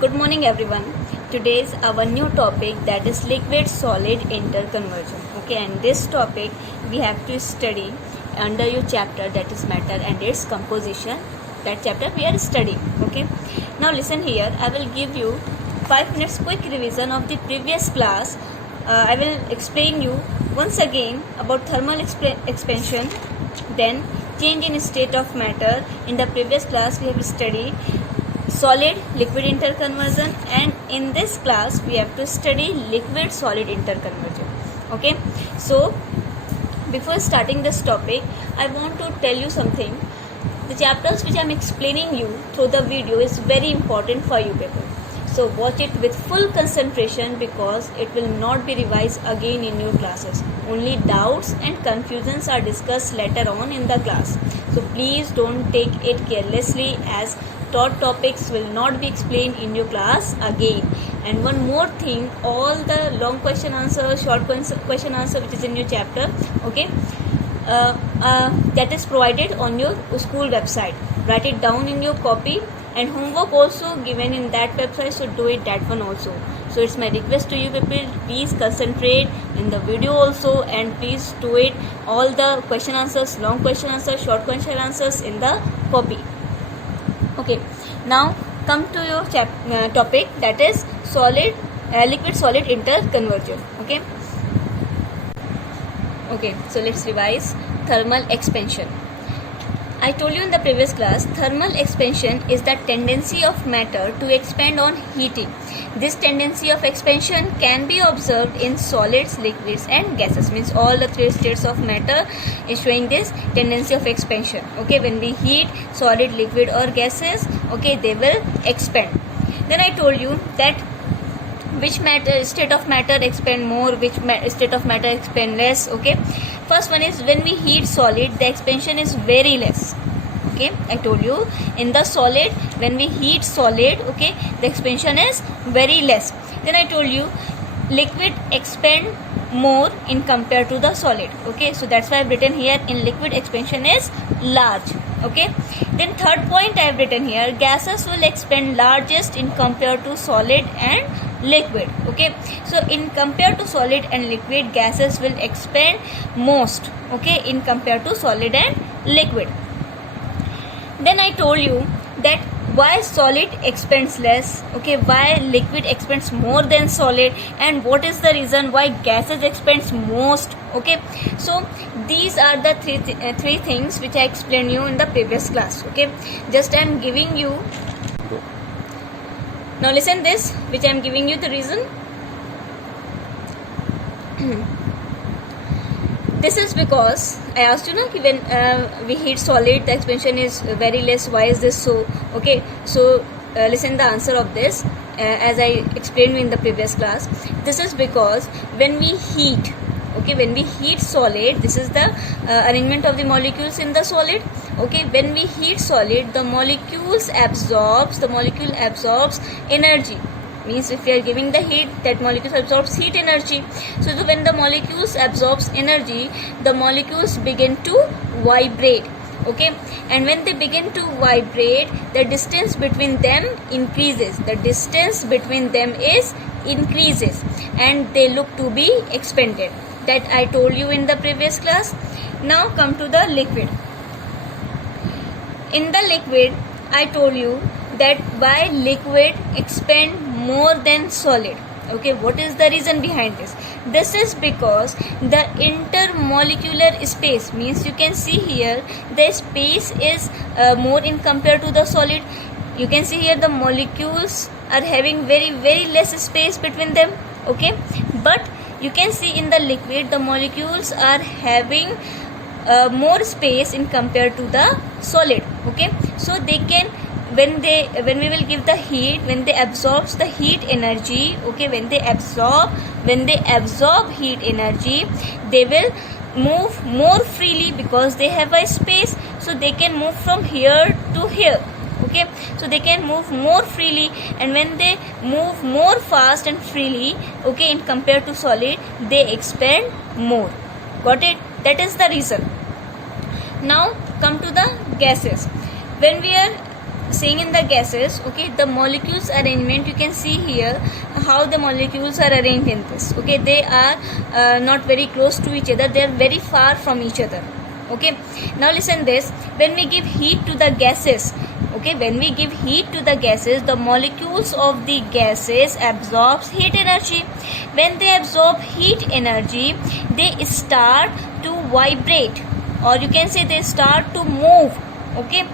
Good morning everyone. Today's our new topic, that is liquid solid interconversion. Okay, and this topic we have to study under your chapter, that is matter and its composition. That chapter we are studying. Okay, now listen here. I will give you 5 minutes quick revision of the previous class. I will explain you once again about thermal expansion, then change in state of matter. In the previous class we have studied solid liquid interconversion, and in this class we have to study liquid solid interconversion. Okay, so before starting this topic, I want to tell you something. The chapters which I am explaining you through the video is very important for you people, so watch it with full concentration because it will not be revised again in your classes. Only doubts and confusions are discussed later on in the class, so please don't take it carelessly, as taught topics will not be explained in your class again. And one more thing, all the long question answer, short question answer which is in your chapter, okay, that is provided on your school website. Write it down in your copy, and homework also given in that website, so do it that one also. So it's my request to you people, please concentrate in the video also, and please do it all the question answers, long question answers, short question answers in the copy. Okay, now come to your topic, that is liquid solid interconversion. Okay, so let's revise. Thermal expansion. I told you in the previous class, thermal expansion is the tendency of matter to expand on heating. This tendency of expansion can be observed in solids, liquids and gases. Means all the 3 states of matter is showing this tendency of expansion. Okay, when we heat solid, liquid or gases, okay, they will expand. Then I told you that which state of matter expand more, which state of matter expand less. Okay, first one is when we heat solid, the expansion is very less. Okay, I told you in the solid, when we heat solid, okay, the expansion is very less. Then I told you liquid expand more in compared to the solid. Okay, so that's why I've written here in liquid expansion is large. Okay, then third point I have written here, gases will expand largest in compared to solid and liquid. Okay, so in compared to solid and liquid, gases will expand most, okay, in compared to solid and liquid. Then I told you that why solid expands less, okay, why liquid expands more than solid, and what is the reason why gases expands most. Okay, so these are the three things which I explained you in the previous class. Okay, just I am giving you. Now listen this, which I am giving you the reason. This is because I asked you when we heat solid, the expansion is very less. Why is this so? Okay, so listen the answer of this, as I explained in the previous class. This is because when we heat, okay, when we heat solid, this is the arrangement of the molecules in the solid. Okay, when we heat solid, the molecule absorbs energy. Means if we are giving the heat, that molecule absorbs heat energy. So when the molecules absorbs energy, the molecules begin to vibrate. Okay, and when they begin to vibrate, the distance between them increases. The distance between them is increases, and they look to be expanded. That I told you in the previous class. Now come to the liquid. In the liquid, I told you that why liquid expand more than solid. Okay, what is the reason behind this? This is because the intermolecular space, means you can see here the space is more in compared to the solid. You can see here the molecules are having very less space between them. Okay, but you can see in the liquid the molecules are having more space in compared to the solid. Okay, so they can, when we will give the heat, when they absorbs the heat energy, okay, when they absorb heat energy, they will move more freely because they have a space, so they can move from here to here. Okay, so they can move more freely, and when they move more fast and freely, okay, in compared to solid, they expand more. Got it? That is the reason. Now come to the gases. When we are seeing in the gases, okay, the molecules arrangement, you can see here how the molecules are arranged in this. Okay, they are not very close to each other, they are very far from each other. Okay, now listen this. When we give heat to the gases, okay, when we give heat to the gases, the molecules of the gases absorbs heat energy. When they absorb heat energy, they start to vibrate, or you can say they start to move. Okay,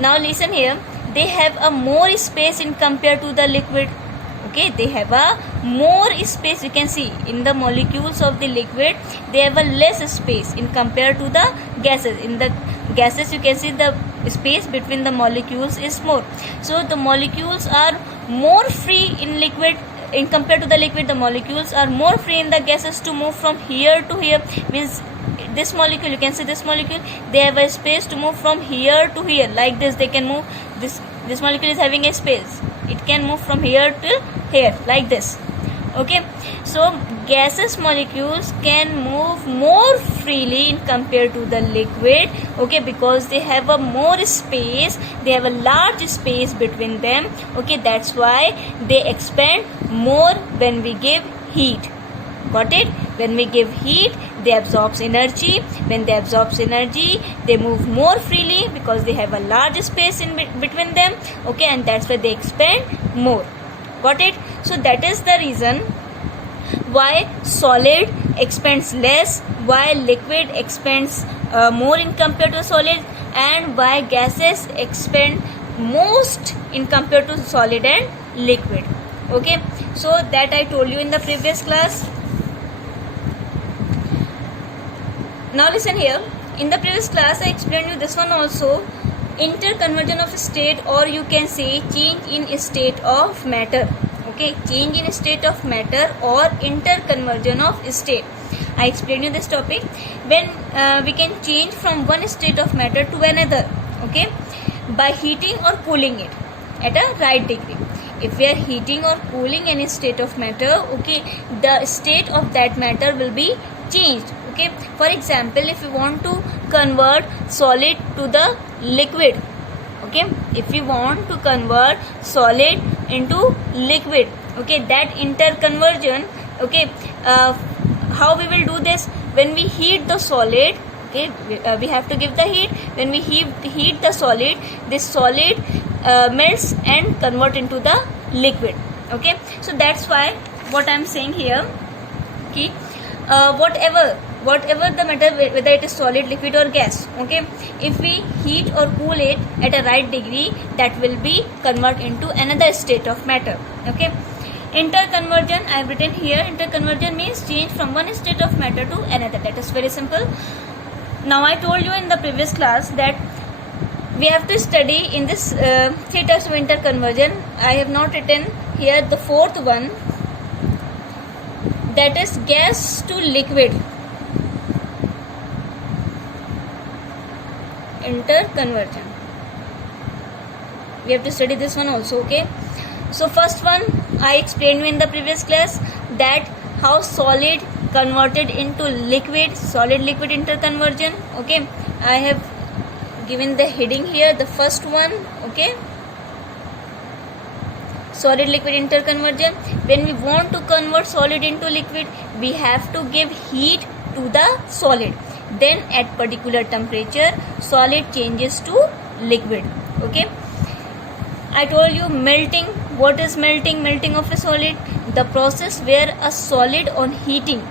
now listen here. They have a more space in compared to the liquid. Okay, they have a more space. You can see in the molecules of the liquid, they have a less space in compared to the gases. In the gases, you can see the space between the molecules is more. So the molecules are more free in liquid in compared to the liquid. The molecules are more free in the gases to move from here to here. Means this molecule, you can see this molecule, they have a space to move from here to here. Like this, they can move. This molecule is having a space. It can move from here to here, like this. Okay, so gaseous molecules can move more freely in compared to the liquid. Okay, because they have a more space, they have a large space between them. Okay, that's why they expand more when we give heat. Got it? When we give heat, they absorb energy. When they absorb energy, they move more freely because they have a large space in between them. Okay, and that's why they expand more. Got it? So that is the reason why solid expands less, why liquid expands more in compared to solid, and why gases expand most in compared to solid and liquid. Okay, so that I told you in the previous class. Now listen here. In the previous class, I explained you this one also. Interconversion of state, or you can say change in state of matter. Okay, change in state of matter or interconversion of state. I explained you this topic. When we can change from one state of matter to another. Okay, by heating or cooling it at a right degree. If we are heating or cooling any state of matter, okay, the state of that matter will be changed. Okay, for example, if you want to convert solid to the liquid, okay, if you want to convert solid into liquid, okay, that interconversion, okay, how we will do this? When we heat the solid, okay, we have to give the heat. When we heat the solid, this solid melts and convert into the liquid. Okay, so that's why what I am saying here, okay, whatever the matter, whether it is solid, liquid or gas, okay, if we heat or cool it at a right degree, that will be convert into another state of matter. Okay, interconversion I have written here. Interconversion means change from one state of matter to another. That is very simple. Now I told you in the previous class that we have to study in this 3 types of interconversion. I have not written here the fourth one, that is gas to liquid interconversion. We have to study this one also. Okay, so first one I explained you in the previous class, that how solid converted into liquid, solid liquid interconversion. Okay, I have given the heading here, the first one. Okay, solid liquid interconversion. When we want to convert solid into liquid, we have to give heat to the solid. Then at particular temperature, solid changes to liquid. Okay, I told you melting. What is melting? Melting of a solid, the process where a solid on heating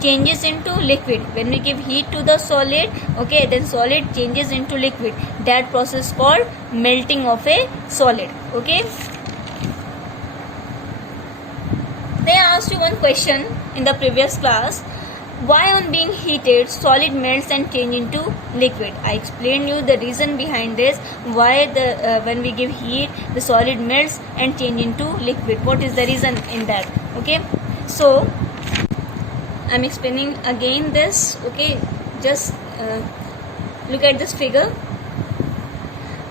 changes into liquid. When we give heat to the solid, okay, then solid changes into liquid. That process called melting of a solid. Okay, they asked you one question in the previous class, why on being heated solid melts and change into liquid. I explained you the reason behind this, why the when we give heat the solid melts and change into liquid. What is the reason in that? Okay, so I'm explaining again this. Okay, just look at this figure.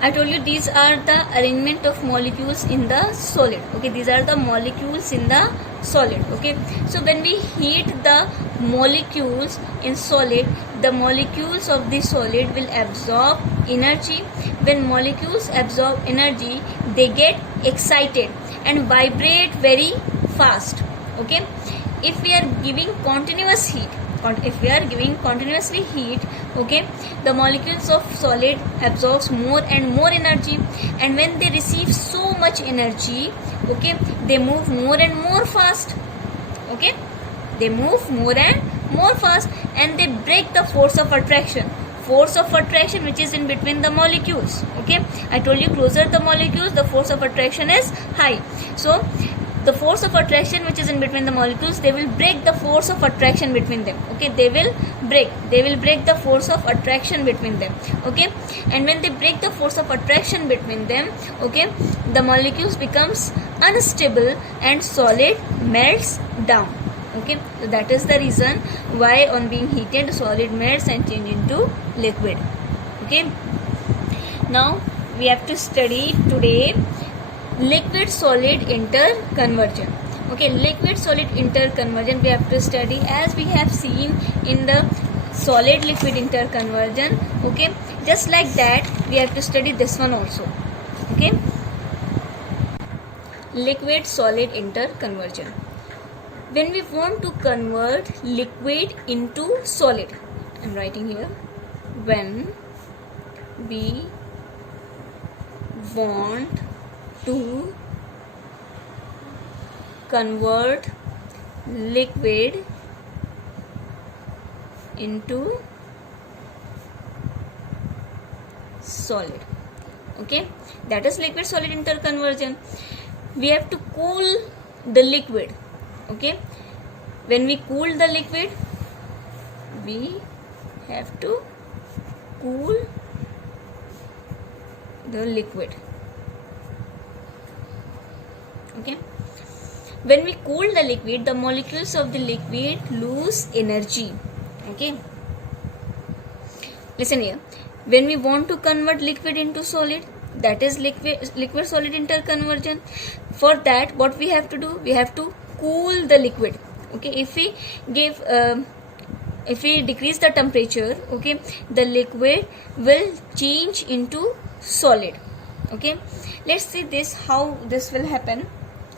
I told you these are the arrangement of molecules in the solid. Okay, these are the molecules in the solid. Okay, so when we heat the molecules in solid, the molecules of the solid will absorb energy. When molecules absorb energy, they get excited and vibrate very fast. Okay, if we are giving continuous heat, if we are giving continuously heat, okay, the molecules of solid absorbs more and more energy, and when they receive so much energy, okay, they move more and more fast. Okay, they move more and more fast, and they break the force of attraction which is in between the molecules. Okay, I told you, closer the molecules, the force of attraction is high. So the force of attraction which is in between the molecules, they will break the force of attraction between them. Okay, they will break the force of attraction between them. Okay, and when they break the force of attraction between them, okay, the molecules becomes unstable and solid melts down. Okay, so that is the reason why on being heated, solid melts and change into liquid. Okay, now we have to study today liquid solid interconversion. Okay, liquid solid interconversion we have to study, as we have seen in the solid liquid interconversion. Okay, just like that we have to study this one also. Okay, liquid solid interconversion. When we want to convert liquid into solid, I am writing here, when we want to convert liquid into solid. Okay, that is liquid solid interconversion. We have to cool the liquid. Okay, when we cool the liquid, we have to cool the liquid. Okay, when we cool the liquid, the molecules of the liquid lose energy. Okay, listen here, when we want to convert liquid into solid, that is liquid solid interconversion. For that, what we have to do, we have to cool the liquid. Okay, if we decrease the temperature, okay, the liquid will change into solid. Okay, let's see this, how this will happen.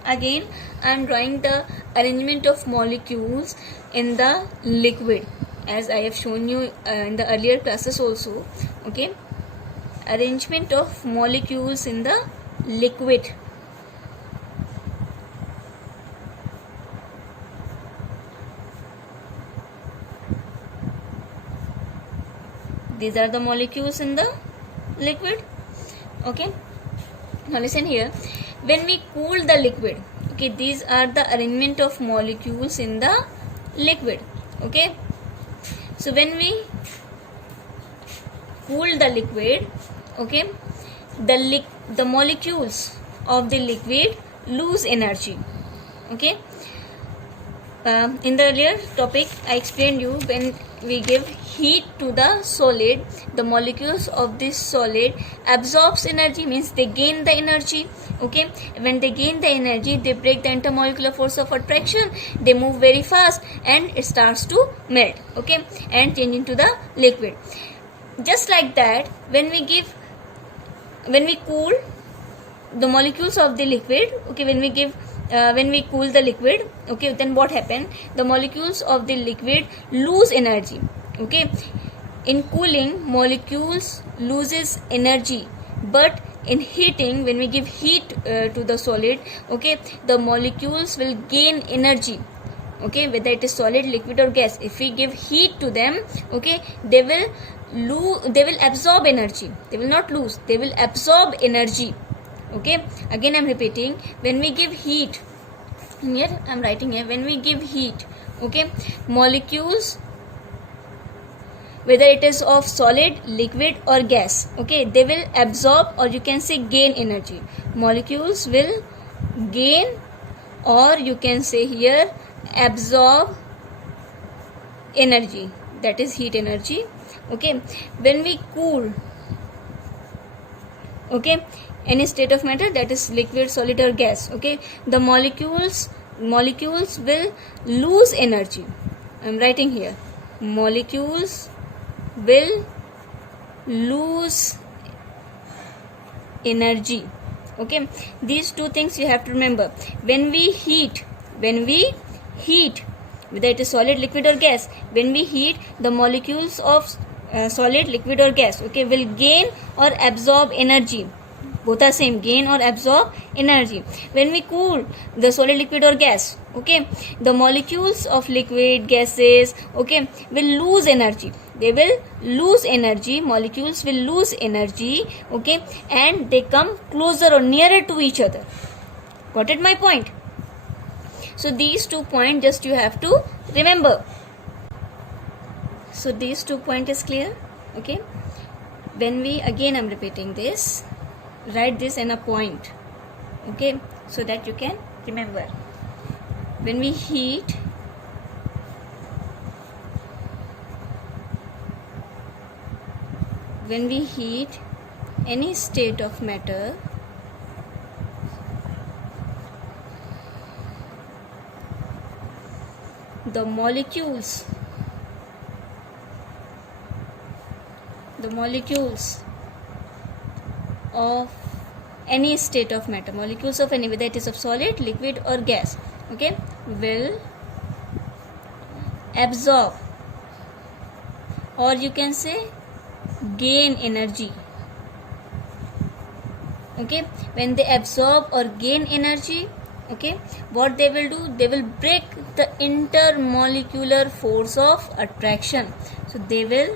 Again, I am drawing the arrangement of molecules in the liquid, as I have shown you in the earlier classes also. Okay, arrangement of molecules in the liquid. These are the molecules in the liquid. Okay, now listen here, when we cool the liquid, okay, these are the arrangement of molecules in the liquid. Okay, so when we cool the liquid, okay, the molecules of the liquid lose energy. Okay, in the earlier topic I explained you, when we give heat to the solid, the molecules of this solid absorbs energy, means they gain the energy. Okay, when they gain the energy, they break the intermolecular force of attraction, they move very fast, and it starts to melt. Okay, and change into the liquid. Just like that, when we cool the molecules of the liquid, okay, when we cool the liquid, okay, then what happened, the molecules of the liquid lose energy. Okay, in cooling, molecules loses energy, but in heating, when we give heat to the solid, okay, the molecules will gain energy. Okay, whether it is solid, liquid or gas, if we give heat to them, okay, they will absorb energy. They will not lose, they will absorb energy. Okay, again I am repeating, when we give heat, here I am writing here, when we give heat, okay, molecules, whether it is of solid, liquid or gas, okay, they will absorb, or you can say gain energy. Molecules will gain, or you can say here absorb energy, that is heat energy. Okay, when we cool, okay, any state of matter, that is liquid, solid or gas, okay, the molecules will lose energy. I am writing here, molecules will lose energy. Okay, these two things you have to remember. When we heat, whether it is solid, liquid or gas, when we heat, the molecules of solid, liquid or gas, okay, will gain or absorb energy. Both are same, gain or absorb energy. When we cool the solid, liquid or gas, okay, the molecules of liquid, gases, okay, will lose energy. They will lose energy, molecules will lose energy, okay, and they come closer or nearer to each other. Got it my point? So these 2 points just you have to remember. So these 2 points is clear, okay. When we, again I'm repeating this, write this in a point, okay, so that you can remember. When we heat, any state of matter, the molecules of any state of matter, molecules of any, whether it is of solid, liquid or gas, okay, will absorb, or you can say gain energy. Okay, when they absorb or gain energy, okay, what they will do, they will break the intermolecular force of attraction. So they will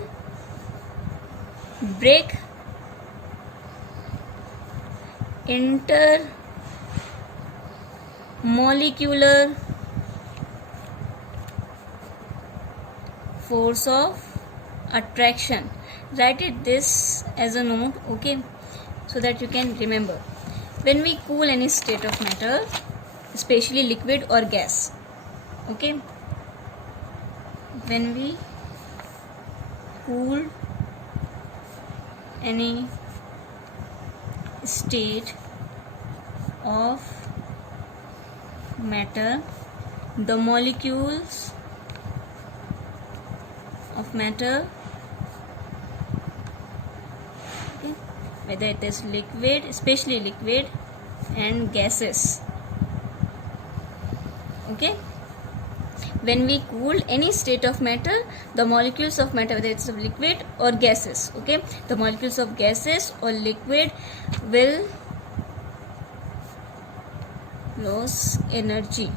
break intermolecular force of attraction. Write it this as a note, okay, so that you can remember. When we cool any state of matter, especially liquid or gas, okay, when we cool any state of matter, the molecules of matter, okay, whether it is liquid, especially liquid and gases, okay, when we cool any state of matter, the molecules of matter, whether it's of liquid or gases, okay, the molecules of gases or liquid will lose energy,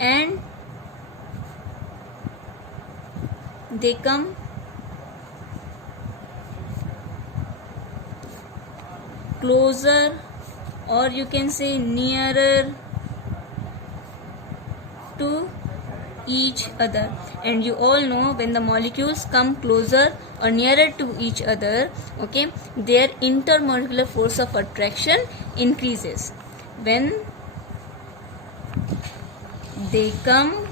and they come closer, or you can say nearer to each other. And you all know, when the molecules come closer or nearer to each other, okay, their intermolecular force of attraction increases. When they come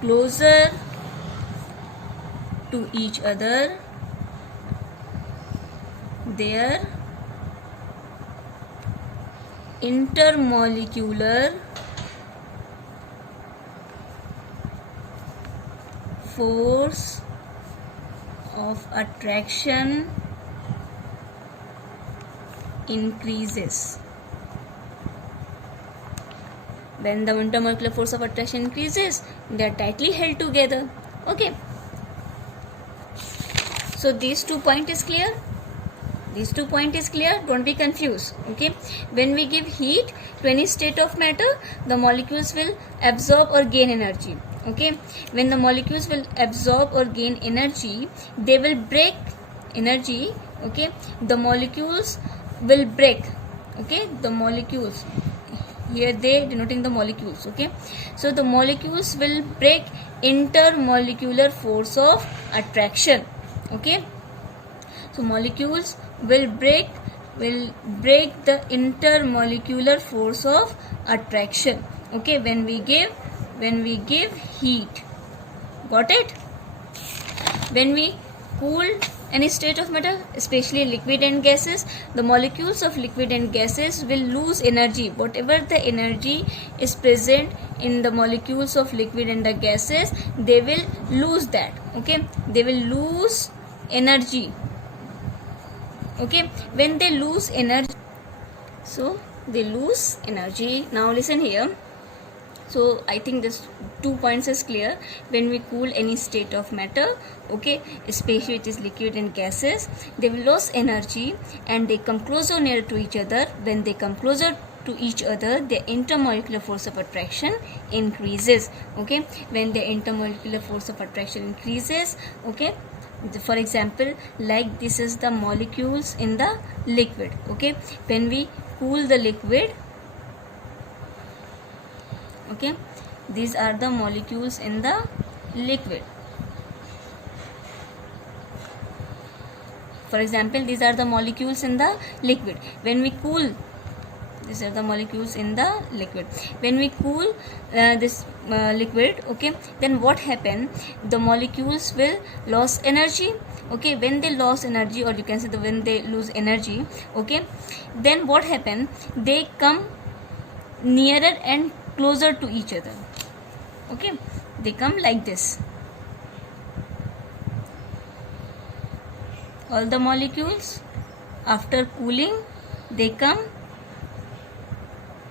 closer to each other, their intermolecular force of attraction increases. When the intermolecular force of attraction increases, they are tightly held together. Okay. So these 2 points is clear. Don't be confused. Okay. When we give heat to any state of matter, the molecules will absorb or gain energy. Okay. When the molecules will absorb or gain energy, they will break energy. Okay. The molecules will break. Okay. The molecules. Here they denoting the molecules. Okay. So the molecules will break intermolecular force of attraction. Okay. So molecules will break the intermolecular force of attraction. Okay. When we give heat. Got it? When we cool any state of matter, especially liquid and gases, the molecules of liquid and gases will lose energy. Whatever the energy is present in the molecules of liquid and the gases, they will lose that. Okay, they will lose energy. Okay, when they lose energy, so they lose energy. Now listen here. So I think this 2 points is clear. When we cool any state of matter, okay, especially it is liquid and gases, they will lose energy and they come closer near to each other. When they come closer to each other, the intermolecular force of attraction increases. Okay, when the intermolecular force of attraction increases, okay, for example, like this is the molecules in the liquid. Okay, when we cool the liquid, okay, these are the molecules in the liquid. For example, these are the molecules in the liquid. When we cool, these are the molecules in the liquid. When we cool this liquid, okay, then what happen? The molecules will lose energy. Okay, when they lose energy, or you can say when they lose energy, okay, then what happen? They come nearer and closer to each other. Okay, they come like this. All the molecules after cooling, they come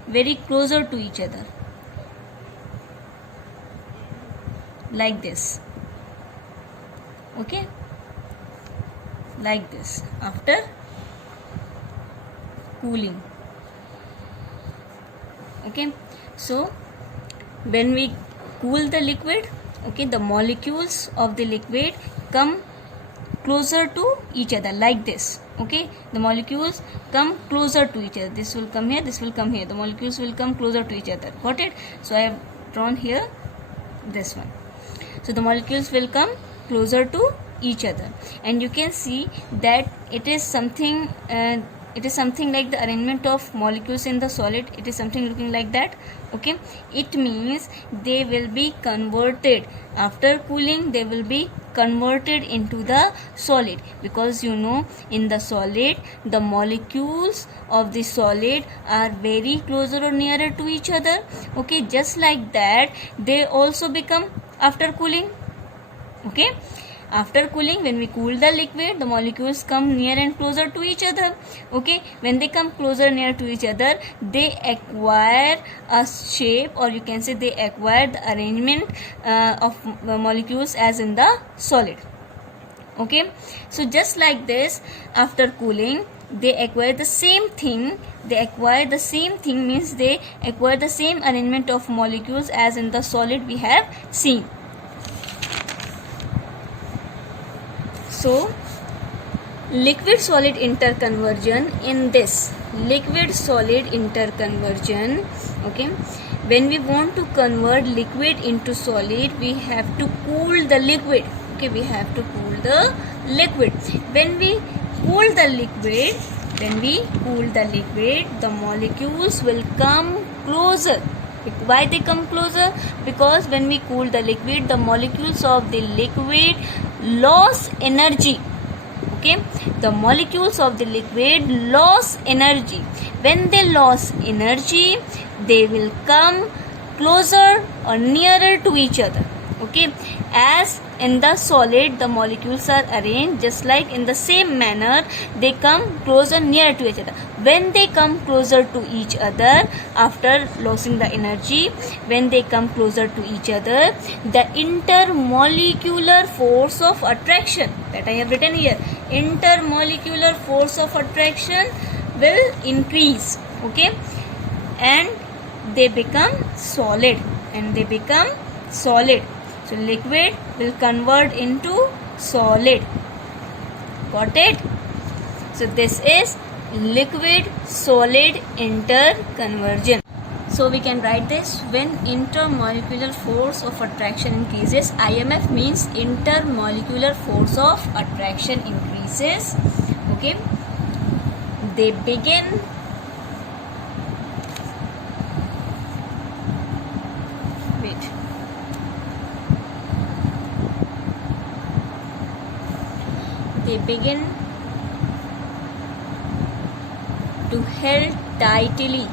very closer to each other, like this. Okay, like this after cooling. Okay, so when we cool the liquid, okay, the molecules of the liquid come closer to each other, like this. Okay, the molecules come closer to each other. This will come here, this will come here. The molecules will come closer to each other. Got it? So I have drawn here this one. So the molecules will come closer to each other, and you can see that it is something like the arrangement of molecules in the solid. It is something looking like that. Okay, it means they will be converted after cooling. They will be converted into the solid, because you know, in the solid, the molecules of the solid are very closer or nearer to each other. Okay, just like that, they also become after cooling. Okay, after cooling, when we cool the liquid, the molecules come near and closer to each other. Okay, when they come closer near to each other, they acquire a shape, or you can say they acquire the arrangement of molecules as in the solid. Okay, so just like this, after cooling, they acquire the same thing. They acquire the same thing means they acquire the same arrangement of molecules as in the solid we have seen. So liquid solid interconversion, in this liquid solid interconversion, okay, when we want to convert liquid into solid, we have to cool the liquid. Okay, we have to cool the liquid. When we cool the liquid, the molecules will come closer. Why they come closer? Because when we cool the liquid, the molecules of the liquid lose energy. Okay, the molecules of the liquid lose energy. When they lose energy, they will come closer or nearer to each other. Okay, as in the solid, the molecules are arranged just like in the same manner, they come closer near to each other. When they come closer to each other after losing the energy, when they come closer to each other, the intermolecular force of attraction, that I have written here, intermolecular force of attraction will increase. Okay, and they become solid, So liquid will convert into solid. Got it? So this is liquid solid interconversion. So we can write this: when intermolecular force of attraction increases, IMF means intermolecular force of attraction increases. Okay, they begin they begin to held tightly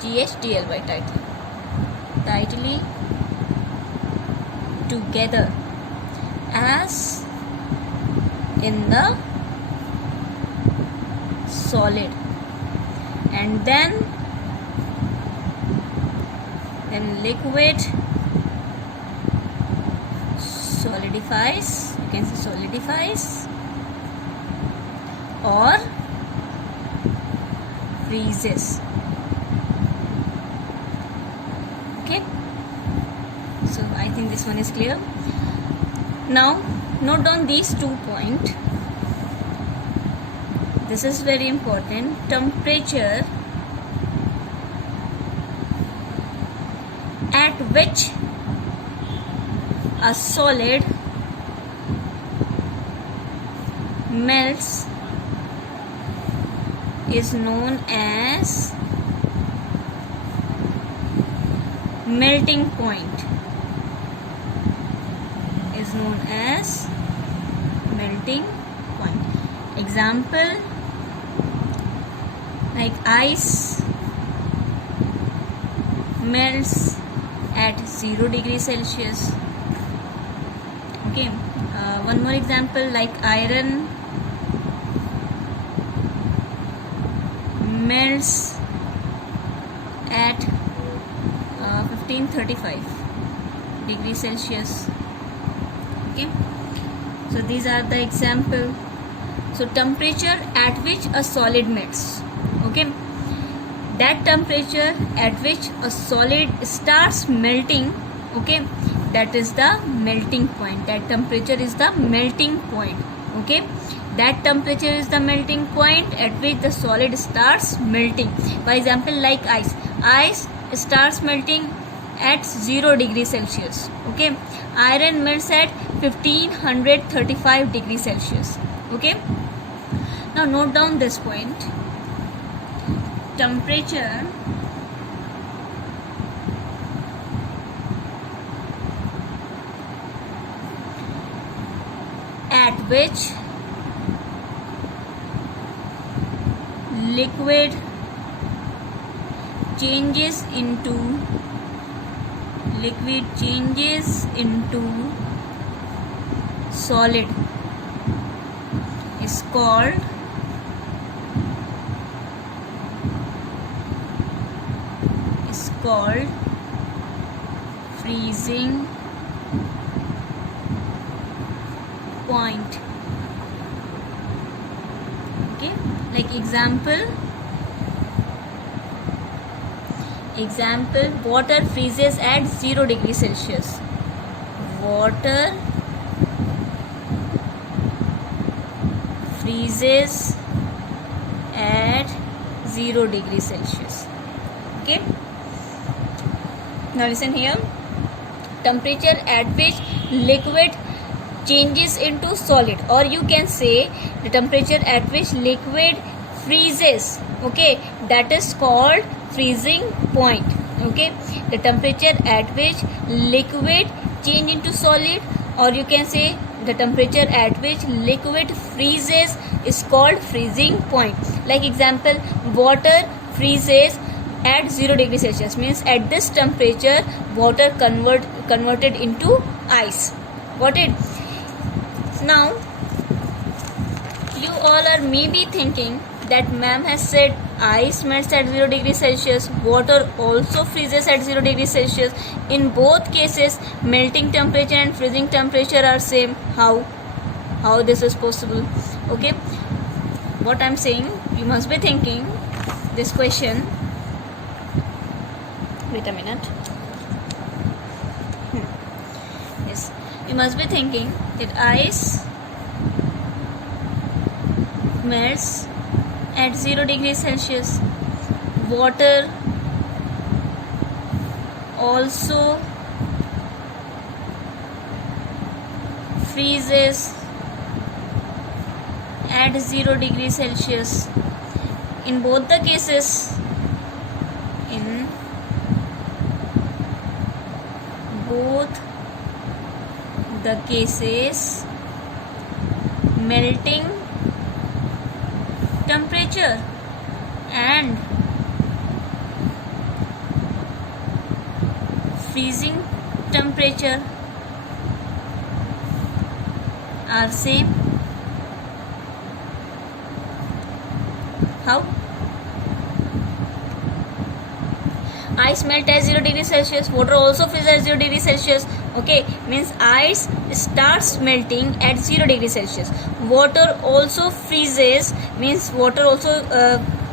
GHTLY tightly together as in the solid, and then liquid solidifies, you can say solidifies or freezes. Okay, so I think this one is clear. Now note down these 2 points. This is very important. Temperature at which a solid melts is known as melting point. Is known as melting point. Example, like ice melts at 0 degrees Celsius. Okay, one more example, like iron melts at 1535 degrees Celsius. Okay, so these are the example. So temperature at which a solid melts. Okay, that temperature at which a solid starts melting, okay, that is the melting point. That temperature is the melting point. Okay, that temperature is the melting point at which the solid starts melting. For example, like ice starts melting at 0 degrees Celsius. Okay, iron melts at 1535 degrees Celsius. Okay, now note down this point. Temperature at which liquid changes into solid is called freezing point. Okay, like example, water freezes at 0 degrees Celsius. Water freezes at 0 degrees Celsius. Okay, now listen here. Temperature at which liquid changes into solid, or you can say the temperature at which liquid freezes, okay, that is called freezing point. Okay, the temperature at which liquid change into solid, or you can say the temperature at which liquid freezes is called freezing point. Like example, water freezes at 0 degrees Celsius, means at this temperature water converted into ice. Got it? Now you all are maybe thinking that ma'am has said ice melts at 0 degrees Celsius, water also freezes at 0 degrees Celsius. In both cases melting temperature and freezing temperature are same. How this is possible? Okay, what I'm saying, you must be thinking this question. Wait a minute. Yes, you must be thinking that ice melts at 0 degrees Celsius, water also freezes at 0 degrees Celsius. In both the cases, both the cases melting temperature and freezing temperature are same. How? Ice melt at 0 degree Celsius, water also freezes at 0 degree Celsius. Okay, means ice starts melting at 0 degree Celsius. Water also freezes, means water also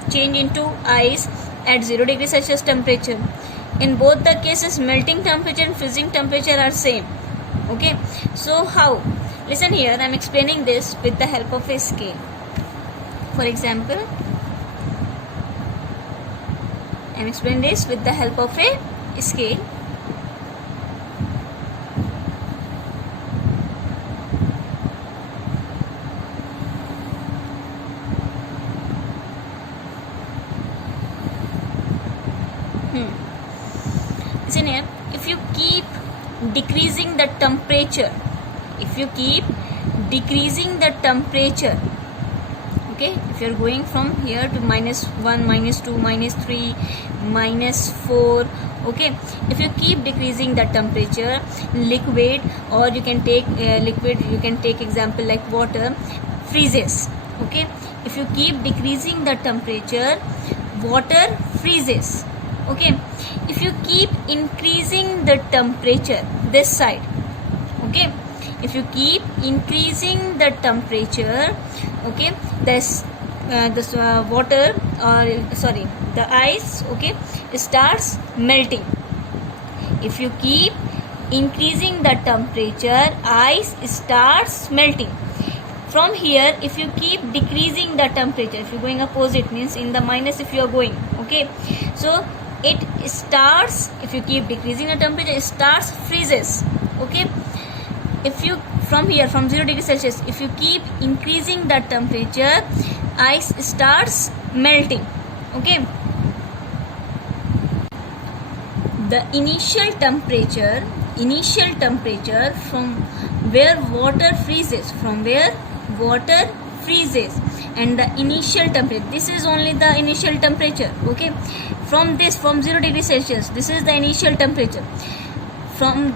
change into ice at 0 degree Celsius temperature. In both the cases, melting temperature and freezing temperature are same. Okay, so how? Listen here, I am explaining this with the help of a scale. For example, I am explaining this with the help of a scale. Listen here, if you keep decreasing the temperature, okay, if you are going from here to -1, -2, -3, -4, okay, if you keep decreasing the temperature, liquid, or you can take example like water, freezes. Okay, if you keep decreasing the temperature, water freezes. Okay, if you keep increasing the temperature, this side, okay, if you keep increasing the temperature, okay, this water, or sorry, the ice, okay, starts melting. If you keep increasing the temperature, ice starts melting. From here, if you keep decreasing the temperature, if you're going opposite, means in the minus if you are going, okay, so it starts, if you keep decreasing the temperature, it starts freezes. Okay, if you from here, from 0 degree Celsius, if you keep increasing the temperature, ice starts melting. Okay, the initial temperature from where water freezes, and the initial temperature, this is only the initial temperature. Okay, from 0 degree Celsius, this is the initial temperature. From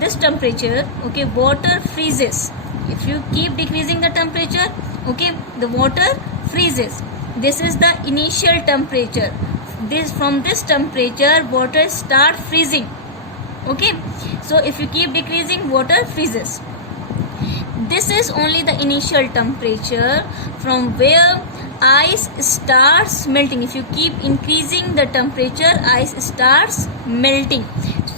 this temperature, okay, water freezes. If you keep decreasing the temperature, okay, the water freezes. This is the initial temperature. From this temperature, water start freezing. Okay, so if you keep decreasing, water freezes. This is only the initial temperature from where ice starts melting. If you keep increasing the temperature, ice starts melting.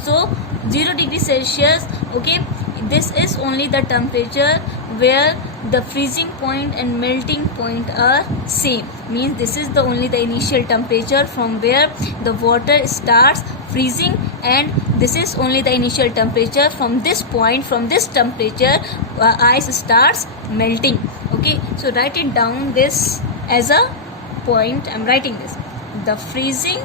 So 0 degree Celsius, okay, this is only the temperature where the freezing point and melting point are same. Means this is the only the initial temperature from where the water starts freezing, and this is only the initial temperature from this point, from this temperature ice starts melting. Okay, so write it down this as a point. I am writing this: the freezing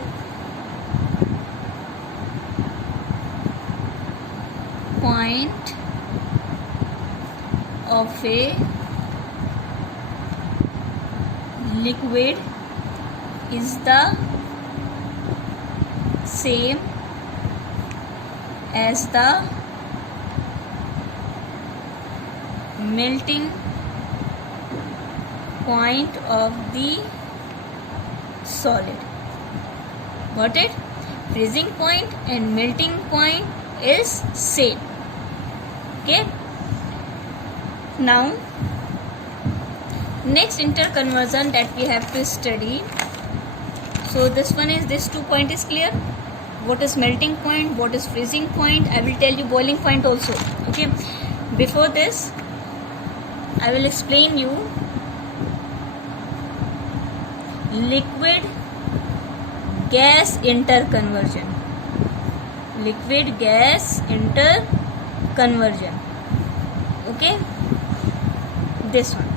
point of a liquid is the same as the melting point of the solid. Got it? Freezing point and melting point is same. Okay. Now, next interconversion that we have to study. So this one is, this 2 point is clear. What is melting point? What is freezing point? I will tell you boiling point also. Okay. Before this, I will explain you liquid gas interconversion. Liquid gas interconversion. Okay. This one.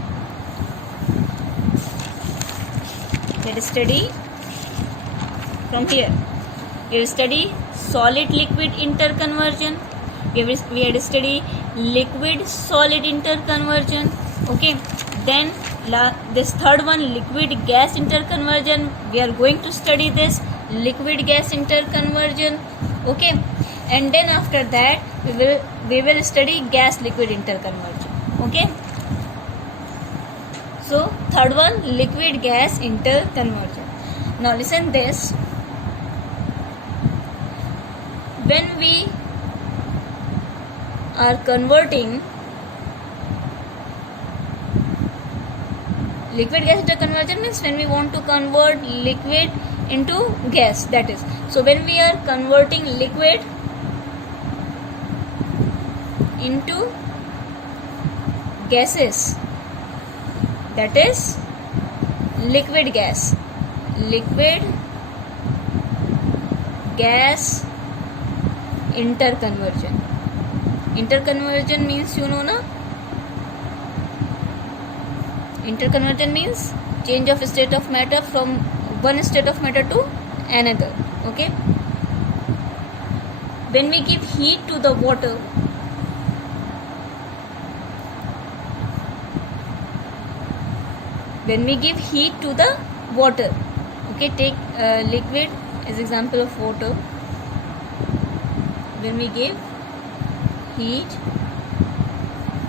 Let us study from here. You will study solid liquid interconversion, We had studied liquid solid interconversion. Okay, then this third one, liquid gas interconversion. We are going to study this liquid gas interconversion. Okay, and then after that we will study gas liquid interconversion. Okay, so third one, liquid gas interconversion. Now listen this. When we are converting liquid gas interconversion, means when we want to convert liquid into gas, that is, so when we are converting liquid into gases, that is liquid gas interconversion. Interconversion means, you know na, interconversion means change of state of matter from one state of matter to another. Okay, when we give heat to the water, okay, take liquid as example of water. When we give heat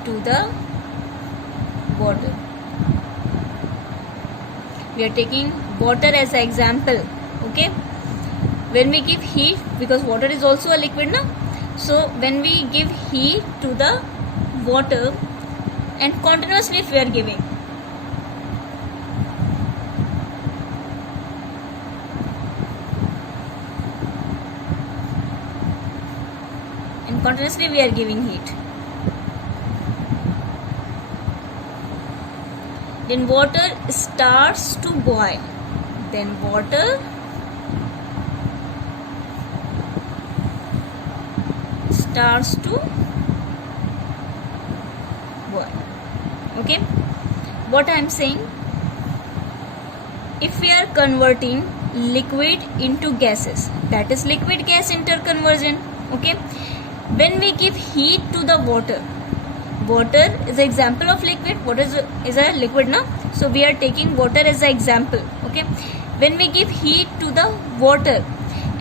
to the water, we are taking water as an example. Okay, when we give heat, because water is also a liquid na, so when we give heat to the water and continuously if we are giving, and continuously we are giving heat, then water starts to boil. Then water starts to boil. Okay, what I am saying, if we are converting liquid into gases, that is liquid gas interconversion. Okay, when we give heat to the water is an example of liquid. Water is a liquid na, so we are taking water as an example. Okay, when we give heat to the water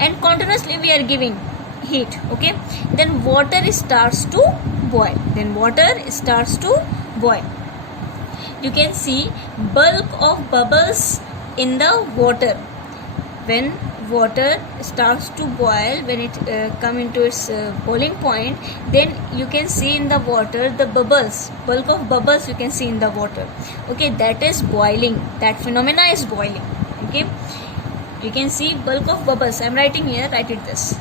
and continuously we are giving heat, okay, then water starts to boil. You can see bulk of bubbles in the water. When water starts to boil, when it come into its boiling point, then you can see in the water the bubbles, bulk of bubbles you can see in the water. Okay, that is boiling. That phenomena is boiling. Okay, you can see bulk of bubbles. I am writing here, write it this.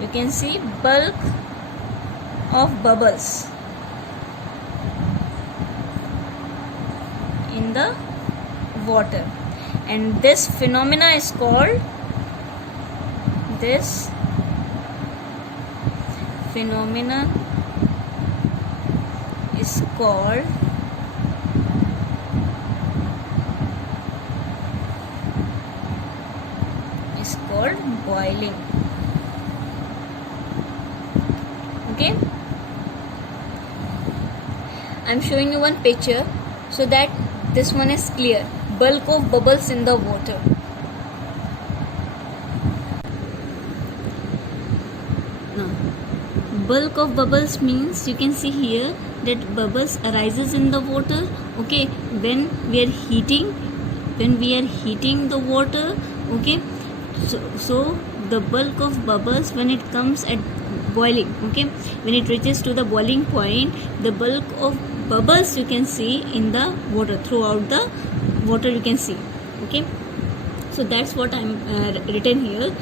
You can see bulk of bubbles in the water, and this phenomena is called boiling. Okay, I am showing you one picture so that this one is clear. Bulk of bubbles in the water. Now, bulk of bubbles means, you can see here that bubbles arises in the water. Okay, when we are heating the water. Okay, so the bulk of bubbles when it comes at boiling, okay, when it reaches to the boiling point, the bulk of bubbles you can see in the water, throughout the water you can see. Okay, so that's what I'm written here.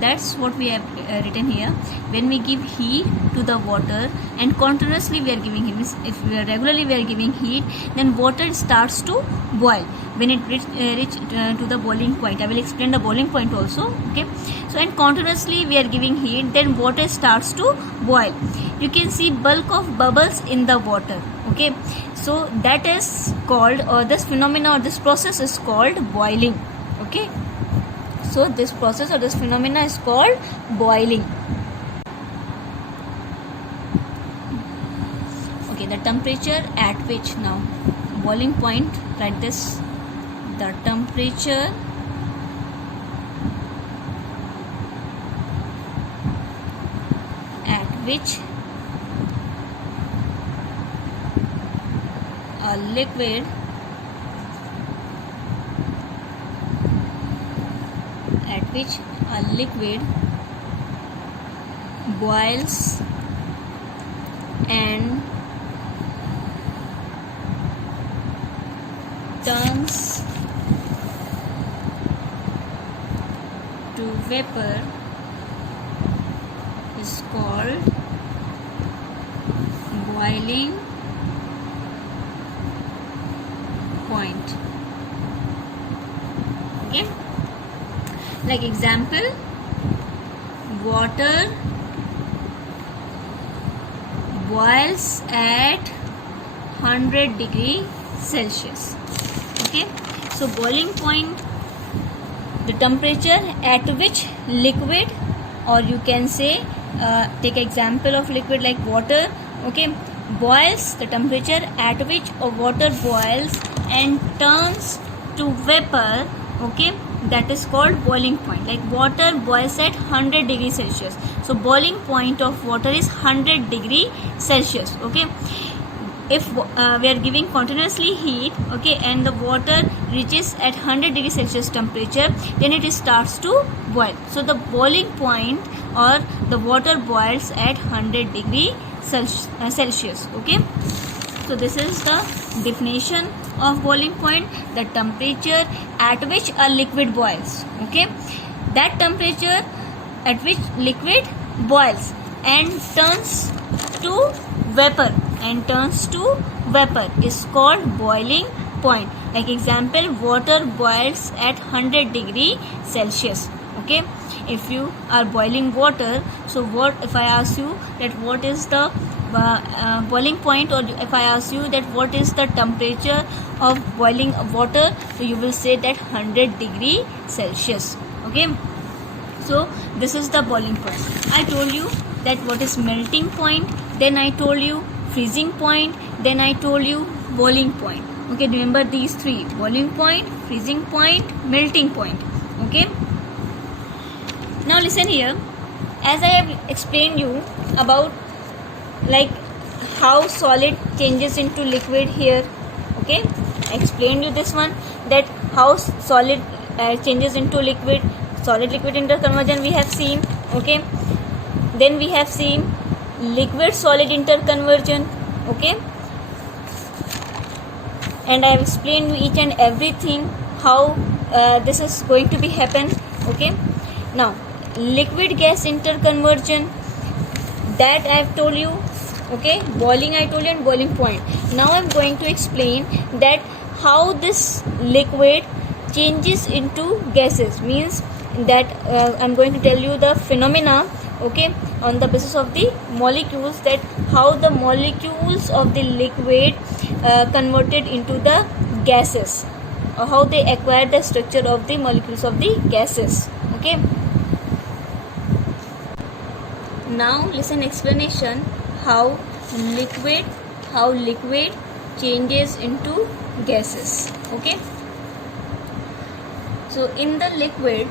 That's what we have written here. When we give heat to the water and continuously we are giving heat, means if we are regularly we are giving heat, then water starts to boil. When it reach to the boiling point, I will explain the boiling point also. Okay, so and continuously we are giving heat, then water starts to boil. You can see bulk of bubbles in the water. Okay, so that is called, or this phenomena or this process is called boiling. Okay, So this process or this phenomena is called boiling. Okay, the temperature at which, now boiling point, write this, the temperature at which a liquid boils and turns to vapor is called boiling point. Okay, like example, water boils at 100 degree Celsius. Okay, so boiling point, the temperature at which liquid, or you can say take example of liquid like water, okay, boils, the temperature at which a water boils and turns to vapor, okay, that is called boiling point. Like water boils at 100 degree Celsius, so boiling point of water is 100 degree Celsius. Okay, if we are giving continuously heat, okay, and the water reaches at 100 degree Celsius temperature, then it starts to boil. So the boiling point, or the water boils at 100 degree Celsius. Okay, so this is the definition of boiling point, the temperature at which a liquid boils. Okay, that temperature at which liquid boils and turns to vapor is called boiling point. Like example, water boils at 100 degree Celsius. Okay, if you are boiling water, so what if I ask you that what is the boiling point, or if I ask you that what is the temperature of boiling water, so you will say that 100 degree Celsius. Okay, so this is the boiling point. I told you that what is melting point, then I told you freezing point, then I told you boiling point. Okay, remember these three: boiling point, freezing point, melting point. Okay, now listen here, as I have explained you about like how solid changes into liquid here. Okay, I explained you this one, that how solid changes into liquid, solid liquid interconversion we have seen. Okay, then we have seen liquid solid interconversion. Okay, and I have explained you each and everything how this is going to be happen. Okay, now liquid gas interconversion, that I have told you. Okay, boiling I told you, and boiling point. Now I am going to explain that how this liquid changes into gases, means that I am going to tell you the phenomena, okay, on the basis of the molecules, that how the molecules of the liquid converted into the gases, or how they acquire the structure of the molecules of the gases. Okay, now listen explanation how liquid changes into gases. Okay, so in the liquid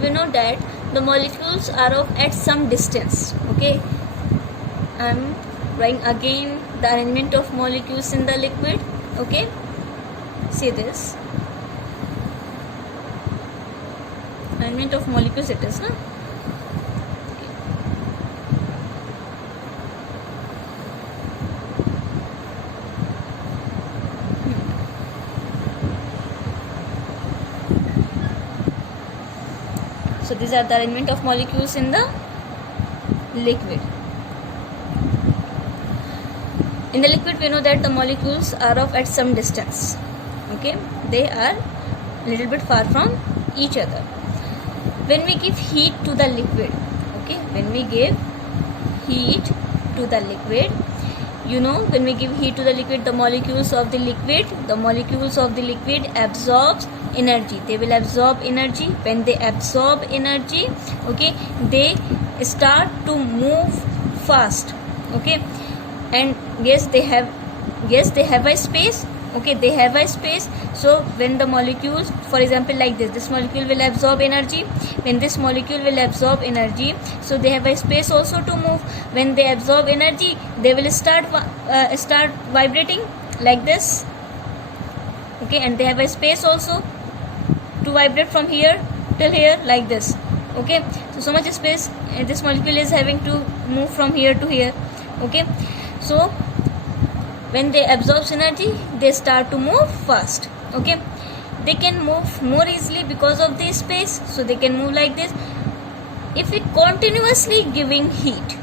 we know that the molecules are of at some distance. Okay, I am writing again the arrangement of molecules in the liquid. Okay, see this arrangement of molecules, it is, so these are the arrangement of molecules in the liquid. In the liquid we know that the molecules are of at some distance. Okay, they are little bit far from each other. When we give heat to the liquid, okay, when we give heat to the liquid, you know, when we give heat to the liquid, the molecules of the liquid absorbs energy. They will absorb energy. When they absorb energy, okay, they start to move fast, okay. And yes, they have a space, okay, they have a space. So when the molecules, for example like this molecule will absorb energy. When this molecule will absorb energy, so they have a space also to move. When they absorb energy, they will start vibrating like this, okay, and they have a space also to vibrate from here till here like this, okay. So much space this molecule is having to move from here to here, okay. So when they absorb energy, they start to move fast, okay. They can move more easily because of this space, so they can move like this. If we continuously giving heat,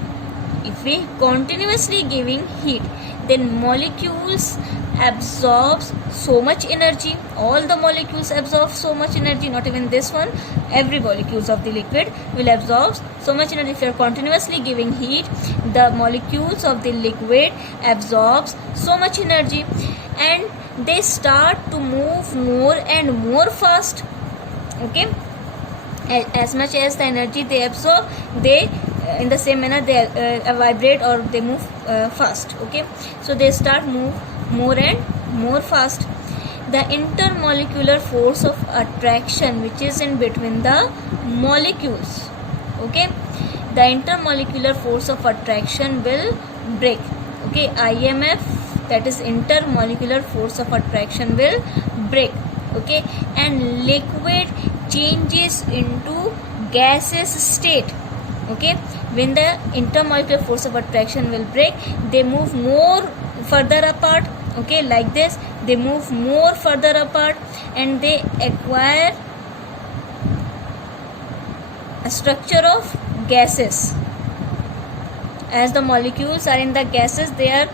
then molecules absorbs so much energy. All the molecules absorb so much energy, not even this one. Every molecules of the liquid will absorb so much energy. If you are continuously giving heat, the molecules of the liquid absorbs so much energy, and they start to move more and more fast, okay. As much as the energy they absorb, they in the same manner they vibrate or they move fast, okay. So they start move more and more fast. The intermolecular force of attraction which is in between the molecules, okay, the intermolecular force of attraction will break, okay. IMF, that is intermolecular force of attraction, will break, okay, and liquid changes into gaseous state, okay. When the intermolecular force of attraction will break, they move more further apart, okay, like this. They move more further apart and they acquire a structure of gases. As the molecules are in the gases, they are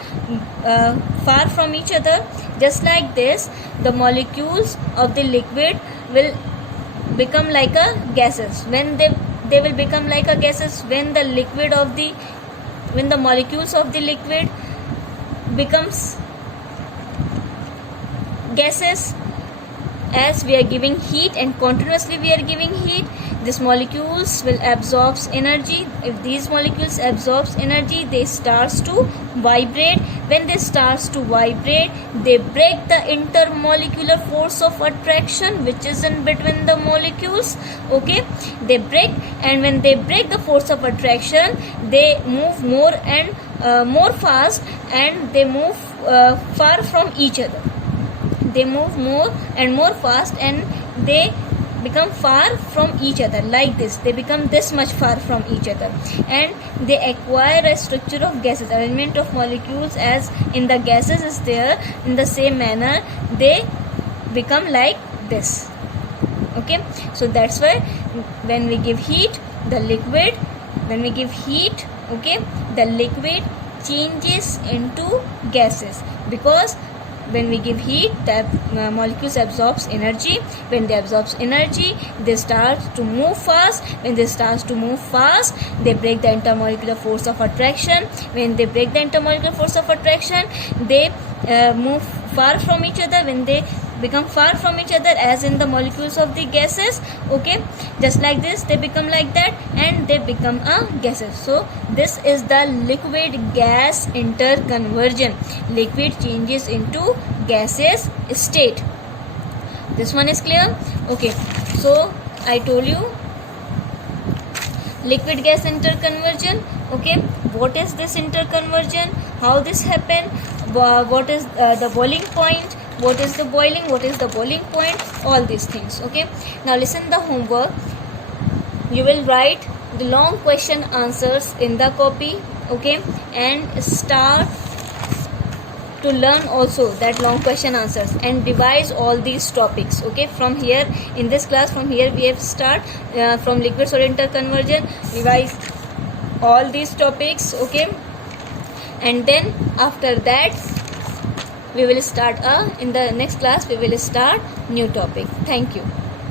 far from each other. Just like this, the molecules of the liquid will become like a gases. When they will become like a gases, when the molecules of the liquid becomes gases, as we are giving heat and continuously we are giving heat, these molecules will absorb energy. If these molecules absorb energy, they starts to vibrate. When they starts to vibrate, they break the intermolecular force of attraction which is in between the molecules, okay. They break, and when they break the force of attraction, they move more and more fast, and they move far from each other. They move more and more fast, and they become far from each other like this. They become this much far from each other, and they acquire a structure of gases. Arrangement of molecules as in the gases is there. In the same manner, they become like this, okay. So that's why when we give heat, the liquid changes into gases, because when we give heat, the molecules absorbs energy. When they absorb energy, they start to move fast. When they start to move fast, they break the intermolecular force of attraction. When they break the intermolecular force of attraction, they move far from each other. When they become far from each other, as in the molecules of the gases, okay, just like this, they become like that, and they become a gases. So this is the liquid gas interconversion. Liquid changes into gaseous state. This one is clear, okay. So I told you liquid gas interconversion, okay. What is this interconversion, how this happen, what is the boiling point, what is the boiling, what is the boiling point, all these things, okay. Now listen the homework. You will write the long question answers in the copy, okay, and start to learn also that long question answers and devise all these topics, okay. From here in this class, from here we have start from liquid solid interconversion, revise all these topics, okay. And then after that we will start in the next class we will start new topic. Thank you.